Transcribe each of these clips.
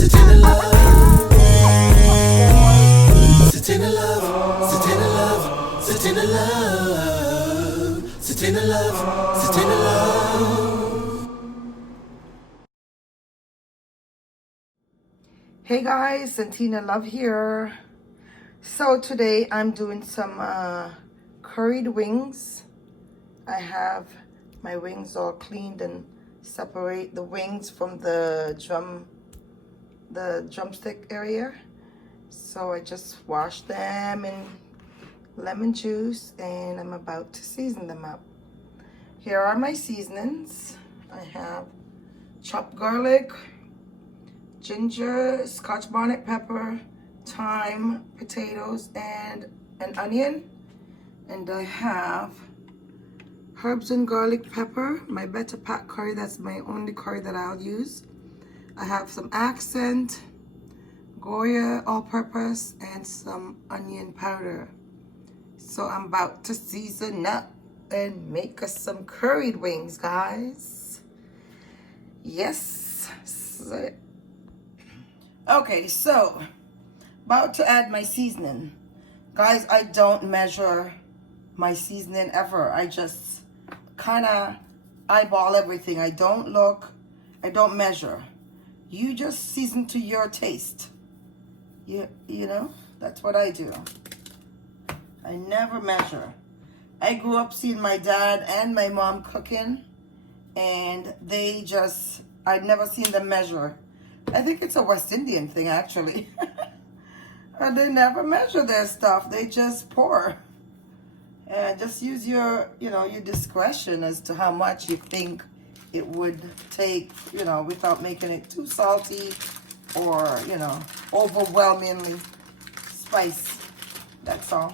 Hey guys, Santinaluv here. So today I'm doing some curried wings. I have my wings all cleaned and separate the wings from the drumstick area. So I just washed them in lemon juice and I'm about to season them up. Here are my seasonings. I have chopped garlic, ginger, scotch bonnet pepper, thyme, potatoes, and an onion. And I have herbs and garlic pepper, my better pack curry, that's my only curry that I'll use. I have some accent, Goya all-purpose, and some onion powder. So I'm about to season up and make us some curried wings, guys. Yes. Okay, so about to add my seasoning. Guys, I don't measure my seasoning ever. I just kind of eyeball everything. I don't look, I don't measure. You just season to your taste. You know, that's what I do. I never measure. I grew up seeing my dad and my mom cooking, and they just, I'd never seen them measure. I think it's a West Indian thing, actually. And they never measure their stuff. They just pour. And just use your, your discretion as to how much you think it would take, without making it too salty or, overwhelmingly spicy. That's all.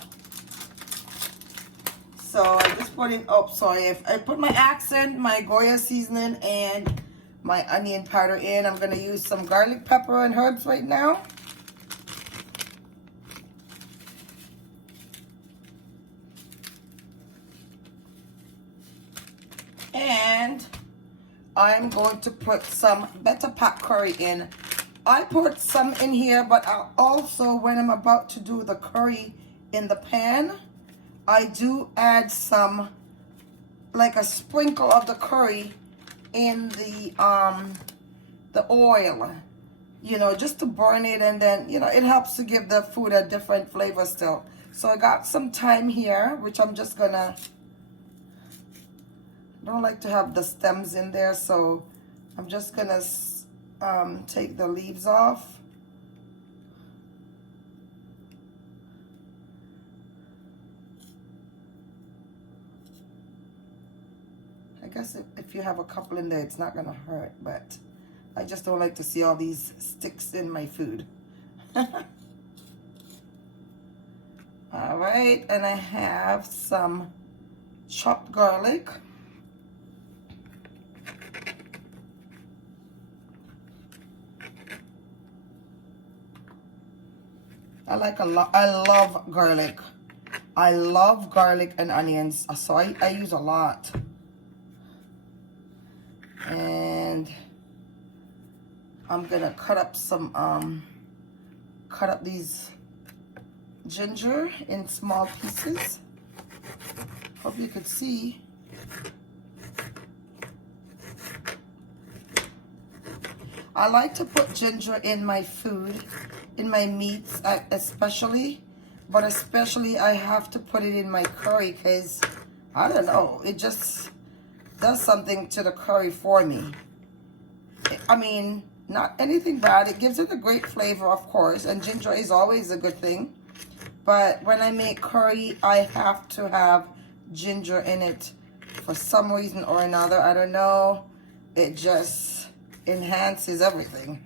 So I just put it up. So if I put my accent, my Goya seasoning, and my onion powder in. I'm going to use some garlic pepper and herbs right now. And I'm going to put some better pack curry in. I put some in here, but I'll also, when I'm about to do the curry in the pan, I do add some, like a sprinkle of the curry in the oil, just to burn it, and then it helps to give the food a different flavor still. So I got some thyme here, which I'm just gonna, don't like to have the stems in there, so I'm just gonna take the leaves off. I guess if you have a couple in there, it's not gonna hurt, but I just don't like to see all these sticks in my food. All right, and I have some chopped garlic. I love garlic. I love garlic and onions, so I use a lot. And I'm gonna cut up these ginger in small pieces. Hope you could see. I like to put ginger in my food, in my meats especially, but especially I have to put it in my curry because, I don't know, it just does something to the curry for me. I mean, not anything bad. It gives it a great flavor, of course, and ginger is always a good thing. But when I make curry, I have to have ginger in it for some reason or another. I don't know. It just enhances everything.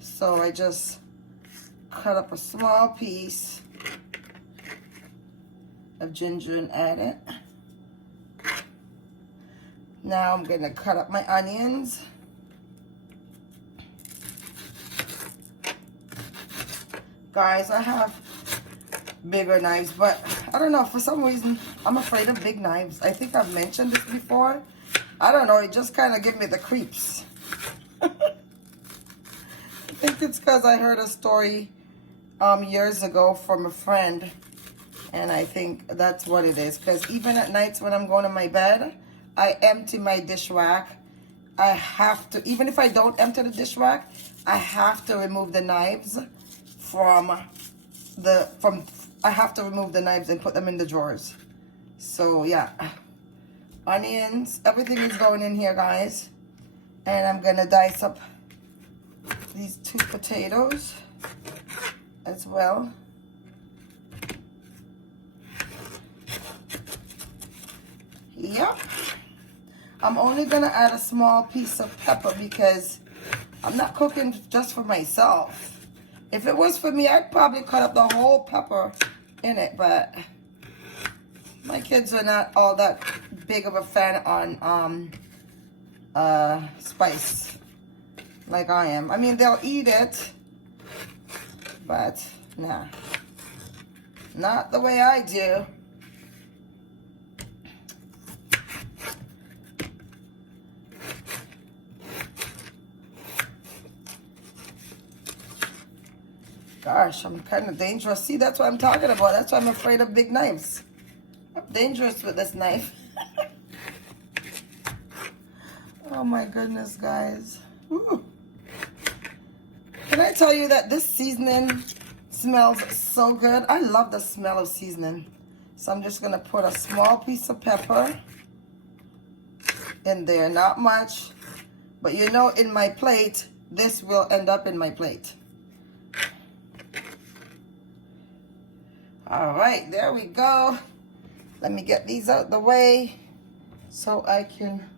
So I just cut up a small piece of ginger and add it. Now I'm going to cut up my onions. Guys, I have bigger knives, but I don't know, for some reason, I'm afraid of big knives. I think I've mentioned this before. I don't know, it just kind of gives me the creeps. think it's because I heard a story years ago from a friend, and I think that's what it is. Because even at nights when I'm going to my bed, I empty my dish rack. I have to, even if I don't empty the dish rack, I have to remove the knives I have to remove the knives and put them in the drawers. So yeah, onions, everything is going in here, guys. And I'm gonna dice up these 2 potatoes as well. Yep. I'm only gonna add a small piece of pepper because I'm not cooking just for myself. If it was for me, I'd probably cut up the whole pepper in it, but my kids are not all that big of a fan on spice like I am. I mean, they'll eat it, but nah, not the way I do. Gosh, I'm kind of dangerous. See, that's what I'm talking about. That's why I'm afraid of big knives. I'm dangerous with this knife. Oh my goodness, guys. Woo. Can I tell you that this seasoning smells so good? I love the smell of seasoning. So I'm just going to put a small piece of pepper in there. Not much. But you know, in my plate, this will end up in my plate. All right, there we go. Let me get these out the way so I can...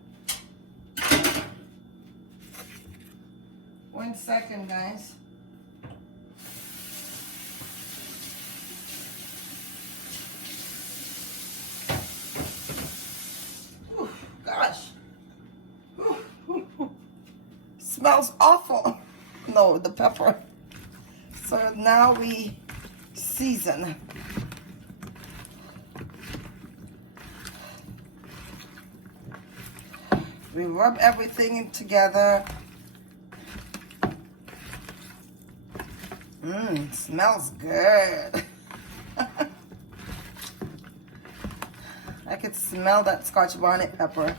1 second, guys. Ooh, gosh. Ooh. Smells awful. No, the pepper. So now we season. We rub everything in together. Smells good. I could smell that Scotch bonnet pepper.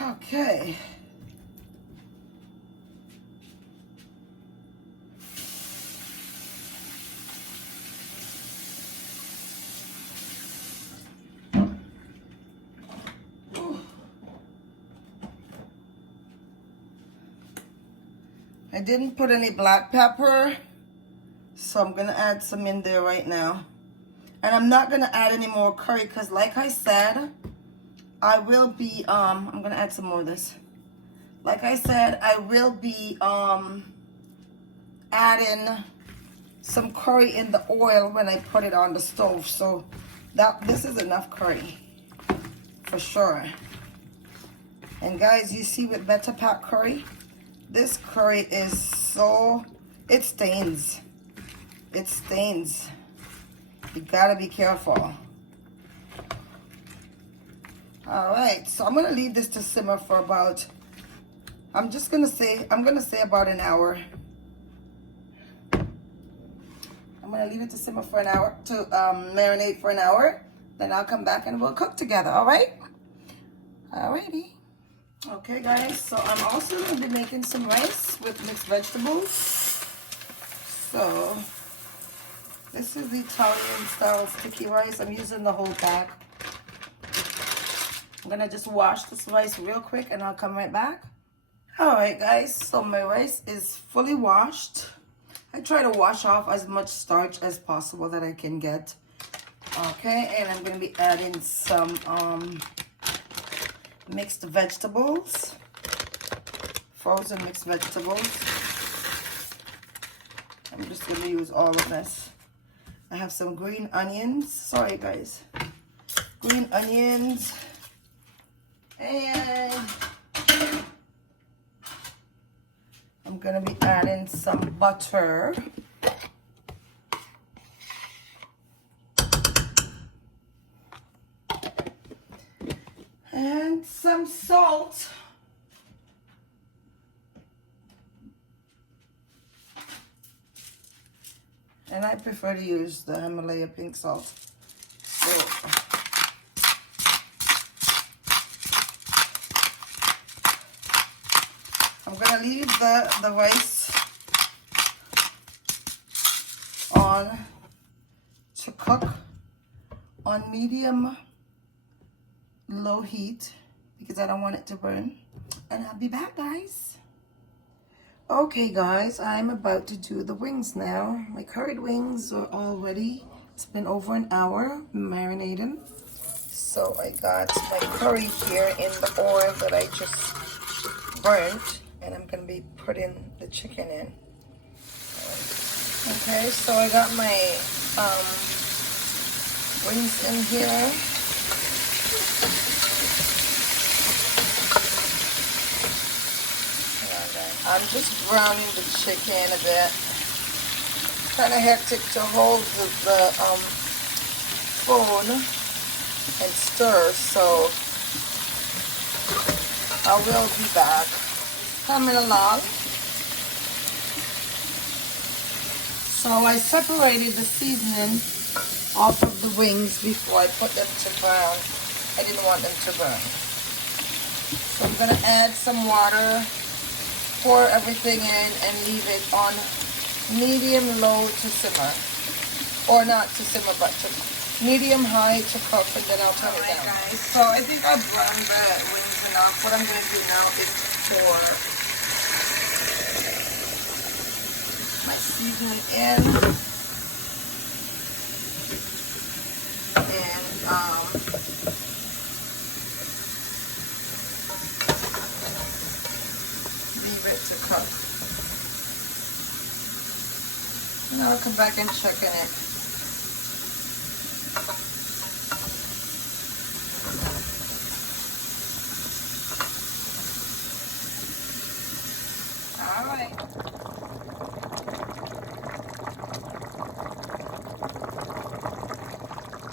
Okay. I didn't put any black pepper, so I'm gonna add some in there right now. And I'm not gonna add any more curry because, like I said, I will be, I'm gonna add some more of this. Like I said, I will be adding some curry in the oil when I put it on the stove. So this is enough curry for sure. And guys, you see with Better Pack curry, this curry is so, it stains. It stains. You gotta be careful. All right, so I'm gonna leave this to simmer for about, I'm gonna say about an hour. I'm gonna leave it to simmer for an hour, to marinate for an hour. Then I'll come back and we'll cook together, all right? Alrighty. Okay, guys, so I'm also gonna be making some rice with mixed vegetables. So, this is the Italian style sticky rice. I'm using the whole pack. I'm gonna just wash this rice real quick and I'll come right back. All right, guys, so my rice is fully washed. I try to wash off as much starch as possible that I can get. Okay, and I'm gonna be adding some mixed vegetables, frozen mixed vegetables. I'm just gonna use all of this. I have some green onions. Sorry, guys. Green onions. And I'm gonna be adding some butter. And some salt. And I prefer to use the Himalaya pink salt. So I'm gonna leave the rice on to cook on medium low heat because I don't want it to burn. And I'll be back, guys. Okay, guys, I'm about to do the wings now. My curried wings are all ready. It's been over an hour marinating. So I got my curry here in the oil that I just burnt, and I'm gonna be putting the chicken in. Okay, so I got my wings in here. I'm just browning the chicken a bit. Kind of hectic to hold the phone and stir, so I will be back. Coming along. So I separated the seasoning off of the wings before I put them to brown. I didn't want them to burn. So I'm gonna add some water, pour everything in, and leave it on medium low to simmer. Or not to simmer, but to medium high to cook, and then I'll turn it down. Guys, so I think I've browned the wings enough. What I'm going to do now is pour my seasoning in. And leave it to cook. And I'll come back and check in it. All right.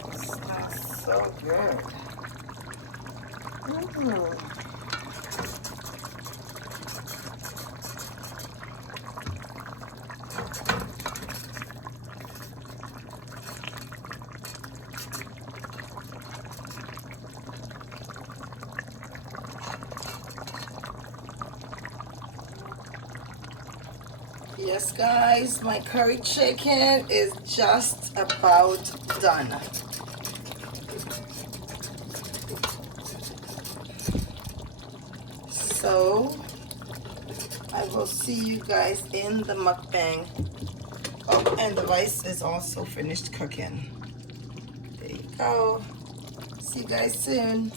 It smells so good. Ooh. Yes, guys, my curry chicken is just about done. So I will see you guys in the mukbang. Oh, and the rice is also finished cooking. There you go. See you guys soon.